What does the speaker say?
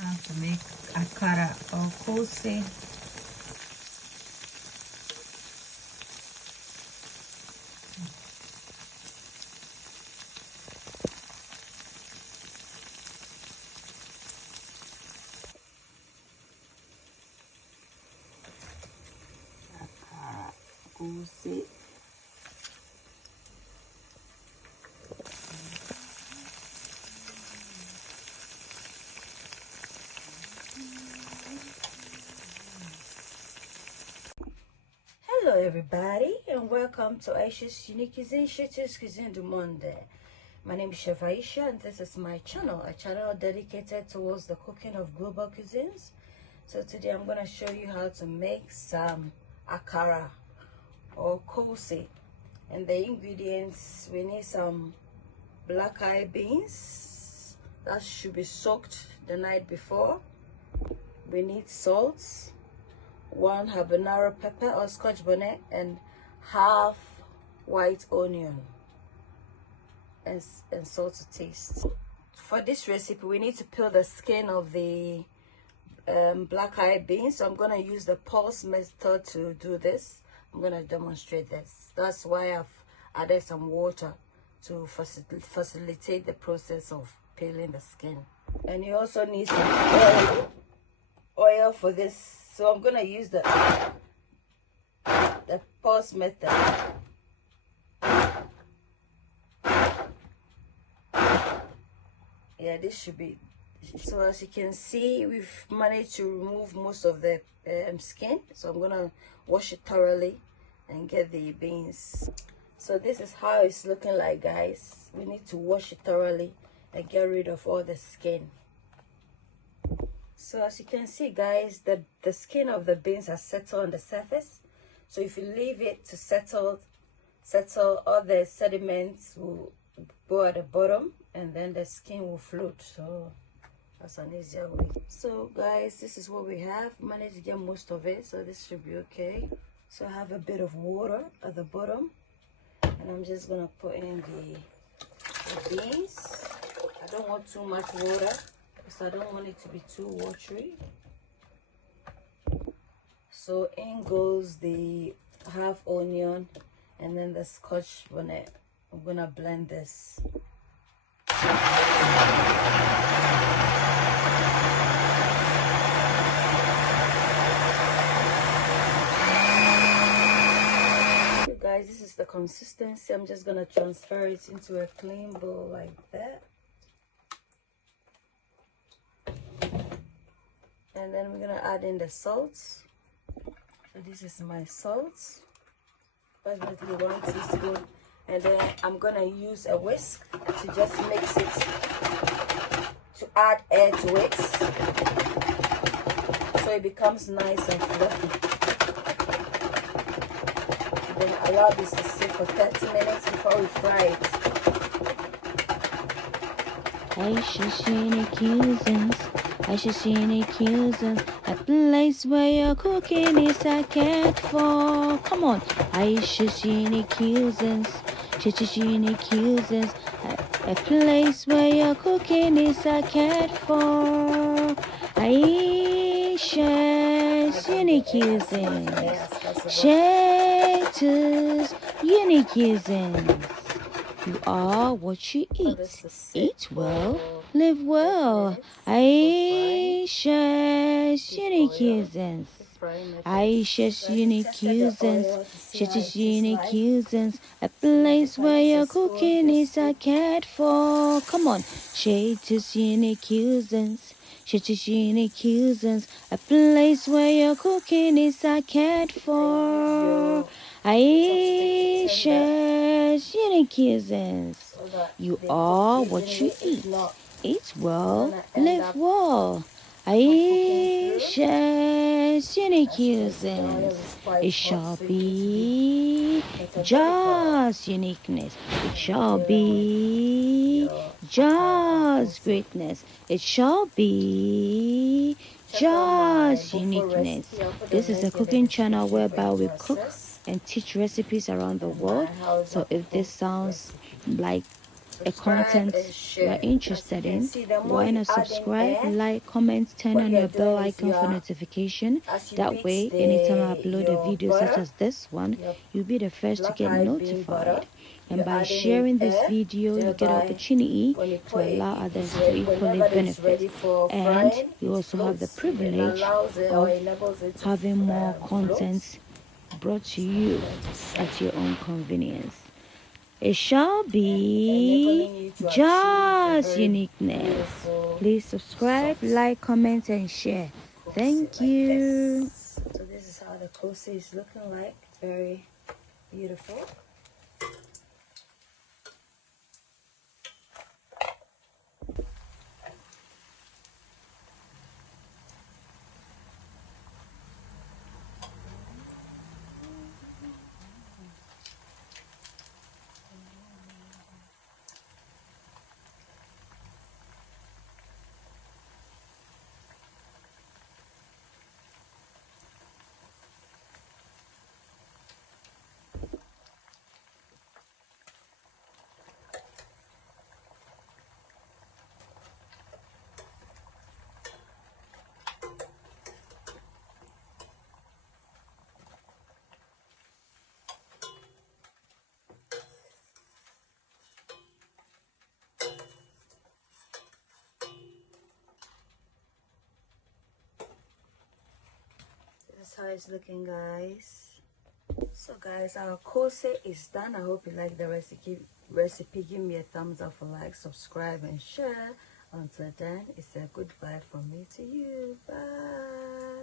How to make Akara or Koose. Akara, Koose. Hello everybody and welcome to Ayesha's Unique Cuisine, Shitty's Cuisine du Monde. My name is Chef Ayesha and this is my channel, a channel dedicated towards the cooking of global cuisines. So today I'm going to show you how to make some Akara or Koose. And the ingredients, we need some black eyed beans that should be soaked the night before. We need salt, 1 habanero pepper or scotch bonnet, and half white onion, and salt to taste. For this recipe, we need to peel the skin of the black eyed beans. So I'm going to use the pulse method to do this. I'm going to demonstrate this. That's why I've added some water to facilitate the process of peeling the skin. And you also need some oil for this. So I'm gonna use the pulse method. Yeah, this should be. So as you can see, we've managed to remove most of the skin. So I'm gonna wash it thoroughly and get the beans. So this is how it's looking like, guys. We need to wash it thoroughly and get rid of all the skin. So as you can see, guys, the skin of the beans has settled on the surface. So if you leave it to settle, all the sediments will go at the bottom and then the skin will float. So that's an easier way. So guys, this is what we have. Managed to get most of it, so this should be okay. So I have a bit of water at the bottom and I'm just gonna put in the beans. I don't want too much water, so I don't want it to be too watery. So in goes the half onion and then the scotch bonnet. I'm gonna blend this. Okay guys, this is the consistency. I'm just gonna transfer it into a clean bowl like that. And then we're gonna add in the salt. So this is my salt, approximately 1 teaspoon. And then I'm gonna use a whisk to just mix it, to add air to it, so it becomes nice and fluffy. And then allow this to sit for 30 minutes before we fry it. Ayesha's Unique Cuisines, Ayesha's Unique Cuisines, a place where your cooking is a cared for. Come on, Ayesha's Unique Cuisines, Ayesha's Unique Cuisines, a place where your cooking is a cared for. Ayesha's Unique Cuisines, Shatu's Unique Cuisines. You are what you eat. Eat well, live well. Ayesha's Unique Cuisines. Ayesha's Unique Cuisines. Ayesha's Unique Cuisines. A place where your cooking is cared for. Come on. Ayesha's Unique Cuisines. Ayesha's Unique Cuisines. A place where your cooking is cared for. Ayesha's Unique Cuisines. You are what you eat. Eat well, live well. Ayesha's Unique Cuisines. It shall be just uniqueness. It shall be just greatness. It shall be just uniqueness. This is a cooking channel whereby we cook and teach recipes around the world. So if this sounds like a content you are interested in, why not subscribe, like, comment, turn on your bell icon for notification. That way, anytime I upload a video such as this one, you'll be the first to get notified. And by sharing this video, you get opportunity to allow others to equally benefit. And you also have the privilege of having more content brought to you at your own convenience. It shall be just uniqueness. Please subscribe, like, comment, and share. Thank you. So this is how the Koose is looking like. Very beautiful. That's how it's looking, guys. So guys, our Koose is done. I hope you like the recipe. Give me a thumbs up for like, subscribe, and share. Until then, it's a goodbye from me to you. Bye.